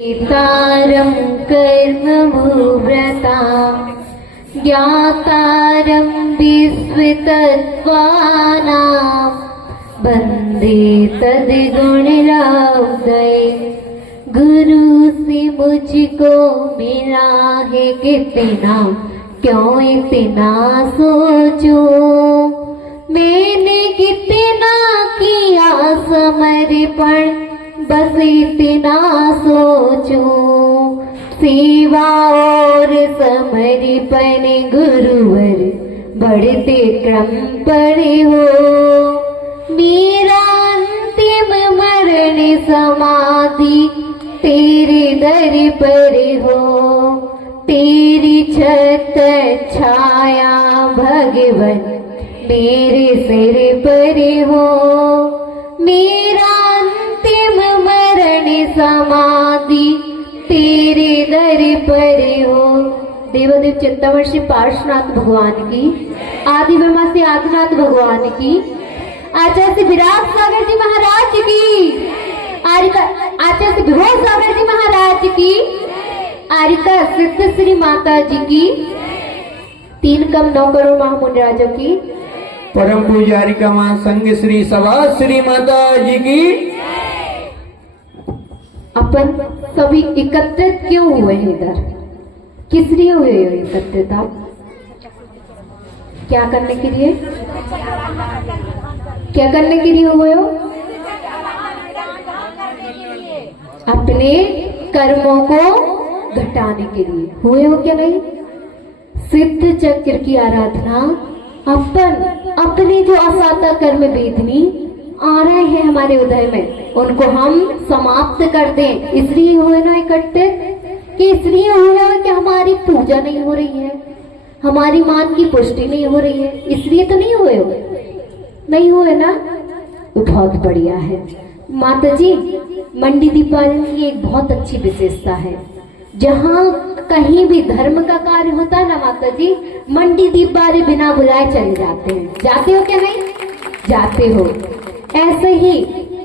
तारं कर्ममुव्रतां ज्ञातारं विश्वतत्त्वानां वन्दे तद्गुणराउदय। गुरु से मुझको मिला है कितना, क्यों इतना सोचो। मैंने कितना किया समर्पण, बस इतना सोचो। सेवा और समर्पण गुरुवर बढ़ते क्रम पर हो। मेरा अंतिम मरण समाधि तेरे दर पर हो। तेरी छत छाया भगवन मेरे सिर पर हो। मेरा अंतिम मरण समाधि तेरे दर पर हो। देवदेव चिंतामण श्री पार्श्वनाथ भगवान की, आदि ब्रह्मा से आदिनाथ भगवान की, आचार्य से विराट सागर जी महाराज की, आचार्य से विभो सागर जी महाराज की, आरिका सिद्ध श्री माता जी की, 3 कम 9 करोड़ महामुंडराजों की, परम पूजारिका मां संग श्री सभा श्री माता जी की। अपन सभी एकत्रित क्यों हुए हैं इधर? किस लिए हुए हो एकत्रित? आप क्या करने के लिए? क्या करने के लिए हुए हो? अपने कर्मों को घटाने के लिए हुए हो क्या? नहीं। सिद्ध चक्र की आराधना अपने जो असाता कर्म वेदनी आ रहे हैं हमारे उदय में, उनको हम समाप्त कर दें। इसलिए हुए ना इकट्ठे, कि इसलिए हुए कि हमारी पूजा नहीं हो रही है, हमारी मान की पुष्टि नहीं हो रही है, इसलिए तो नहीं हुए हो। नहीं हुए ना, तो बहुत बढ़िया है। माता जी, मंडी दीपावली की एक बहुत अच्छी विशेषता है। जहाँ कहीं भी धर्म का कार्य होता है ना माता जी, मंडी दीप वाले बिना बुलाए चले जाते हैं। जाते हो क्या? नहीं जाते हो। ऐसे ही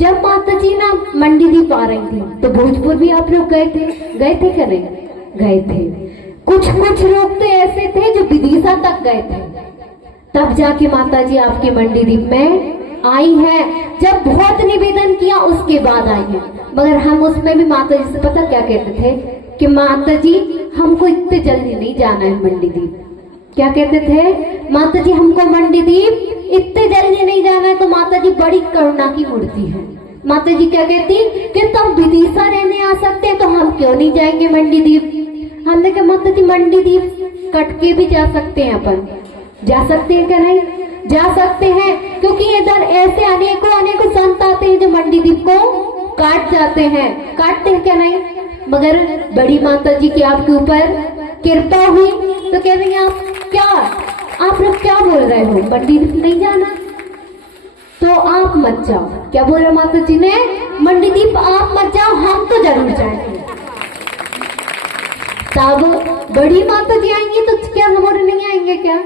जब माता जी ना मंडी दीप आ रही थी तो भोजपुर भी आप लोग गए थे क्या? नहीं गए थे। कुछ लोग तो ऐसे थे जो विदिशा तक गए थे, तब जाके माता जी आपके मंडी दीप में आई है। जब बहुत निवेदन किया उसके बाद आई है। मगर हम उसमें भी माता जी से पता क्या कहते थे कि माता जी हमको इतने जल्दी नहीं जाना है मंडी दीप। क्या कहते थे? माता जी हमको मंडी दीप इतने जल्दी नहीं जाना है। तो माता जी बड़ी करुणा की मूर्ति है। माता जी क्या कहती कि तुम विदिशा रहने आ सकते हैं तो हम क्यों नहीं जाएंगे मंडी दीप? हमने कहा माता जी मंडी दीप कट के भी जा सकते हैं, अपन जा सकते हैं क्या? नहीं जा सकते हैं, क्योंकि इधर ऐसे अनेकों संत आते हैं जो मंडी दीप को काट जाते हैं। काटते हैं क्या? नहीं। मगर बड़ी माता जी की आपके ऊपर कृपा हुई तो कह रही हैं आप लोग क्या बोल रहे हो, मंडी दीप नहीं जाना तो आप मत जाओ। क्या बोला माता जी ने? मंडी दीप आप मत जाओ, हम तो जरूर जाएंगे। तब बड़ी माता जी आएंगी तो क्या हम और नहीं आएंगे क्या?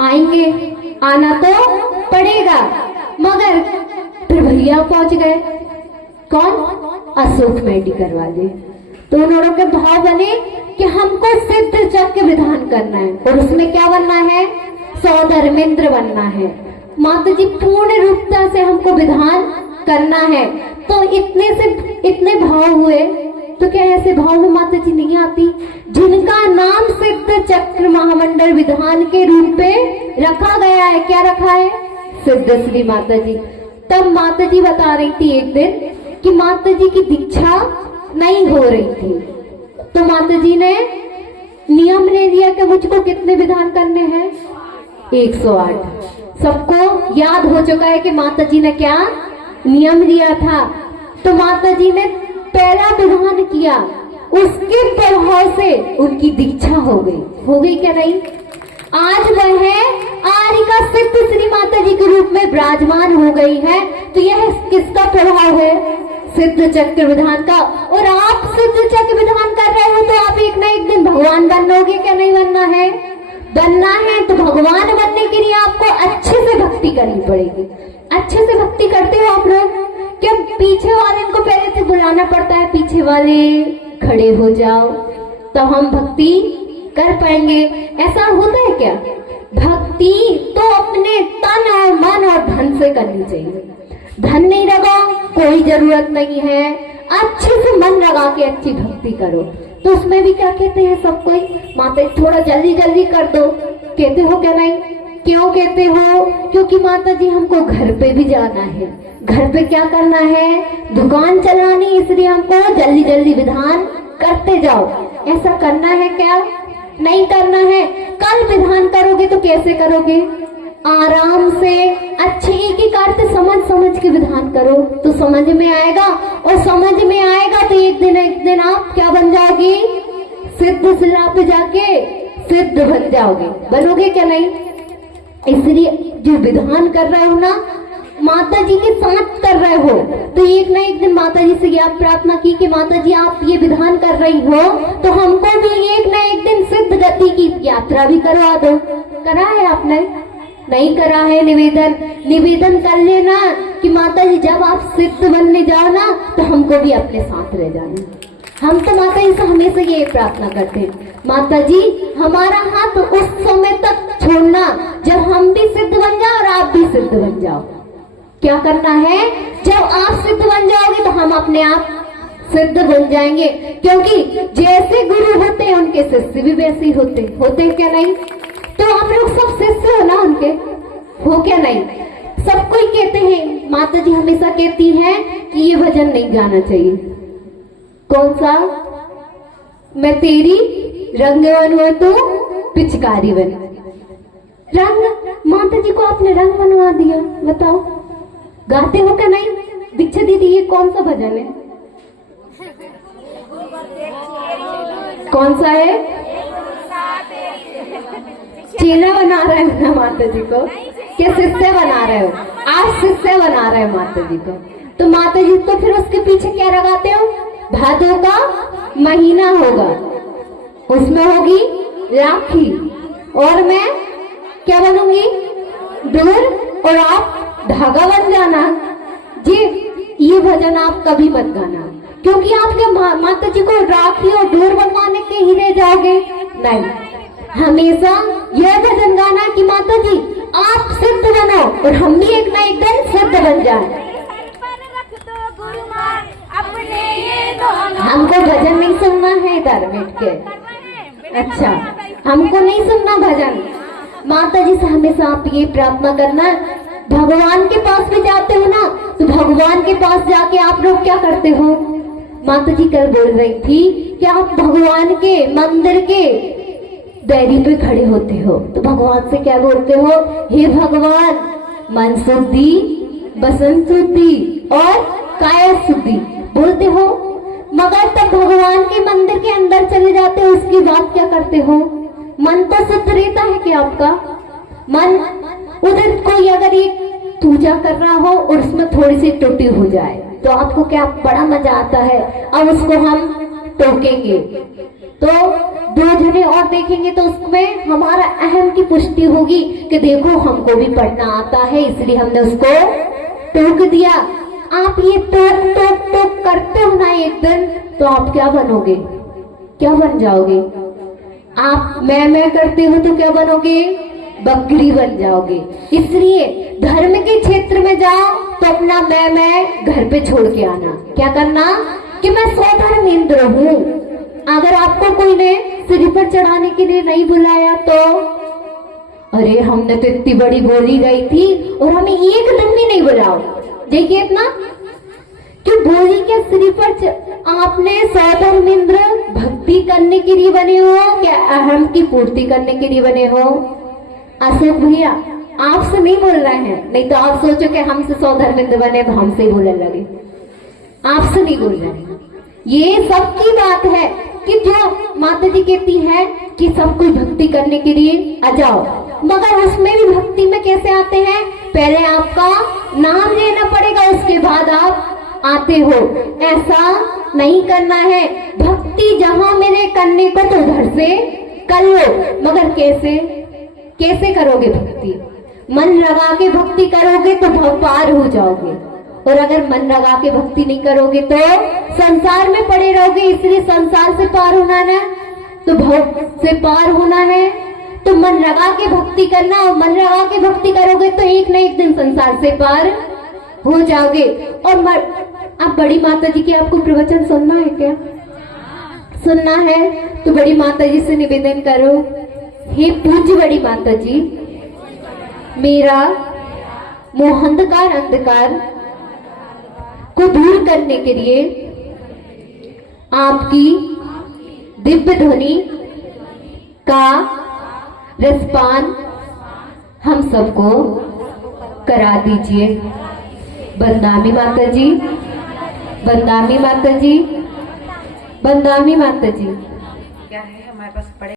आएंगे, आना तो पड़ेगा। मगर फिर भैया पहुंच गए, कौन? अशोक मेडिकल वाले। तो उन्होंने के भाव बने कि हमको सिद्ध चक्र विधान करना है और उसमें क्या बनना है? सौधर्मेंद्र बनना है। माता जी पूर्ण रूपता से हमको विधान करना है। तो इतने भाव हुए। तो क्या ऐसे भाव में माता जी नहीं आती? जिनका नाम सिद्ध चक्र महामंडल विधान के रूप में रखा गया है। क्या रखा है? सिद्ध श्री माता जी। तब माता जी बता रही थी एक दिन कि माता जी की दीक्षा नहीं हो रही थी, तो माता जी ने नियम ले लिया कि मुझको कितने विधान करने हैं? 108। सबको याद हो चुका है कि माता जी ने क्या नियम लिया था। तो माता जी ने पहला विधान किया, उसके प्रभाव से उनकी दीक्षा हो गई क्या? नहीं। आज वह आरिका सिद्ध श्री माता जी के रूप में विराजमान हो गई है। तो यह किसका प्रभाव है? सिद्ध चक्र विधान का। और आप सिद्ध चक्र विधान कर रहे हो तो आप एक ना एक दिन भगवान बनोगे क्या? नहीं बनना है? बनना है। तो भगवान बनने के लिए आपको अच्छे से भक्ति करनी पड़ेगी। अच्छे से भक्ति करते हो आप लोग? क्या पीछे वाले इनको पहले से बुलाना पड़ता है, पीछे वाले खड़े हो जाओ, तो हम भक्ति कर पाएंगे। ऐसा होता है क्या? भक्ति तो अपने तन और मन और धन से करनी चाहिए। धन नहीं लगा कोई जरूरत नहीं है, अच्छे से मन लगा के अच्छी भक्ति करो। तो उसमें भी क्या कहते हैं सब कोई, माता थोड़ा जल्दी जल्दी कर दो, कहते हो क्या? नहीं। क्यों कहते हो? क्योंकि माता जी हमको घर पे भी जाना है, घर पे क्या करना है, दुकान चलानी, इसलिए हमको जल्दी जल्दी विधान करते जाओ। ऐसा करना है क्या? नहीं करना है। कल विधान करोगे तो कैसे करोगे? आराम से अच्छे एक एक अर्थ समझ समझ के विधान करो तो समझ में आएगा, और समझ में आएगा तो एक दिन आप क्या बन जाओगे? सिद्ध शिला पे जाके सिद्ध बन जाओगे। बनोगे क्या? नहीं। इसलिए जो विधान कर रहे हो ना, माता जी के साथ कर रहे हो, तो एक ना एक दिन माता जी से आप प्रार्थना की कि माता जी आप ये विधान कर रही हो तो हमको भी एक ना एक दिन सिद्ध गति की यात्रा भी करवा दो। करा है आपने? नहीं करा है। निवेदन कर लेना कि माता जी जब आप सिद्ध बनने जाओ ना तो हमको भी अपने साथ रह जाना। हम तो माता जी से हमेशा ये प्रार्थना करते हैं, माता जी हमारा हाथ उस समय तक छोड़ना जब हम भी सिद्ध बन जाओ और आप भी सिद्ध बन जाओ। क्या करना है? जब आप सिद्ध बन जाओगे तो हम अपने आप सिद्ध बन जाएंगे, क्योंकि जैसे गुरु होते हैं उनके शिष्य भी वैसे ही होते क्या? नहीं। तो आप लोग सब शिष्य हो ना उनके, हो क्या? नहीं। सब कोई कहते हैं, माता जी हमेशा कहती हैं कि ये भजन नहीं गाना चाहिए। कौन सा? मैं तेरी रंग बनवा तू पिचकारी बन। रंग माता जी को आपने रंग बनवा दिया, बताओ गाते हो क्या? नहीं। दीक्षा दीदी ये कौन सा भजन है? कौन सा है? चेला बना रहे हो ना माता जी को, क्या शिष्य बना रहे हो? आज शिष्य बना रहे हो माता जी को, तो माता जी तो फिर उसके पीछे क्या लगाते हो? भादों का महीना होगा, उसमें होगी राखी, और मैं क्या बनूंगी? डोर, और आप धागा बन जाना जी। ये भजन आप कभी मत गाना, क्योंकि आपके माता जी को राखी और डोर बनवाने के ही रह जाओगे। नहीं, हमेशा यह भजन गाना कि माता जी आप सिद्ध बनो और हम भी एक ना एक दिन सिद्ध बन जाए। हमको भजन नहीं सुनना है इधर बैठ के, अच्छा हमको नहीं सुनना भजन। माता जी से हमेशा आप ये प्रार्थना करना। भगवान के पास भी जाते हो ना, तो भगवान के पास जाके आप लोग क्या करते हो? माता जी कल बोल रही थी कि आप भगवान के मंदिर के बैरी पे खड़े होते हो तो भगवान से क्या बोलते हो? हे भगवान, मन शुद्धि, बसन शुद्धि और काया शुद्धि बोलते हो। मगर तब भगवान के मंदिर के अंदर चले जाते हो, उसकी बात क्या करते हो? मन तो शुद्ध रहता है कि आपका मन? उधर कोई अगर एक पूजा कर रहा हो और उसमें थोड़ी सी त्रुटि हो जाए तो आपको क्या बड़ा मजा आता है, अब उसको हम टोकेंगे तो दो जने और देखेंगे तो उसमें हमारा अहम की पुष्टि होगी कि देखो हमको भी पढ़ना आता है इसलिए हमने उसको टोक दिया। आप ये टोक टोक टोक करते हो ना एक दिन, तो आप क्या बनोगे? क्या बन जाओगे? आप मैं करते हो तो क्या बनोगे? बकरी बन जाओगे। इसलिए धर्म के क्षेत्र में जाओ तो अपना मैं घर पे छोड़ के आना। क्या करना? कि मैं स्वधर्मेंद्र हूँ। अगर आपको कोई ने सिर पर चढ़ाने के लिए नहीं बुलाया तो अरे हमने तो इतनी बड़ी बोली गई थी और हमें एक दिन भी नहीं बुलाओ। देखिए इतना कि बोली के सिर पर आपने स्वधर्मेंद्र भक्ति करने के लिए बने हो क्या अहम की पूर्ति करने के लिए बने हो? अशोक भैया आपसे नहीं बोल रहे हैं, नहीं तो आप सोचो कि हमसे स्वधर्मेंद्र बने तो हमसे ही बोलने लगे। आपसे नहीं बोल रहे हैं, ये सबकी बात है कि जो माता जी कहती है कि सब कोई भक्ति करने के लिए आ जाओ, मगर उसमें भी भक्ति में कैसे आते हैं? पहले आपका नाम लेना पड़ेगा, उसके बाद आप आते हो। ऐसा नहीं करना है। भक्ति जहां मिले करने को तो उधर से कर लो, मगर कैसे करोगे भक्ति? मन लगा के भक्ति करोगे तो पार हो जाओगे। और अगर मन लगा के भक्ति नहीं करोगे तो संसार में पड़े रहोगे। इसलिए संसार से पार होना है, तो भव से पार होना है, तो मन लगा के भक्ति करना, और मन लगा के भक्ति करोगे तो एक न एक दिन संसार से पार हो जाओगे। और आप बड़ी माता जी की आपको प्रवचन सुनना है क्या? सुनना है तो बड़ी माता जी से निवेदन करो, हे पूज्य बड़ी माता जी, मेरा मोहंधकार अंधकार को दूर करने के लिए आपकी दिव्य ध्वनि का रसपान हम सबको करा दीजिए। बंदामी माता जी, बंदामी माता जी, बंदामी माता जी। क्या है हमारे पास पड़े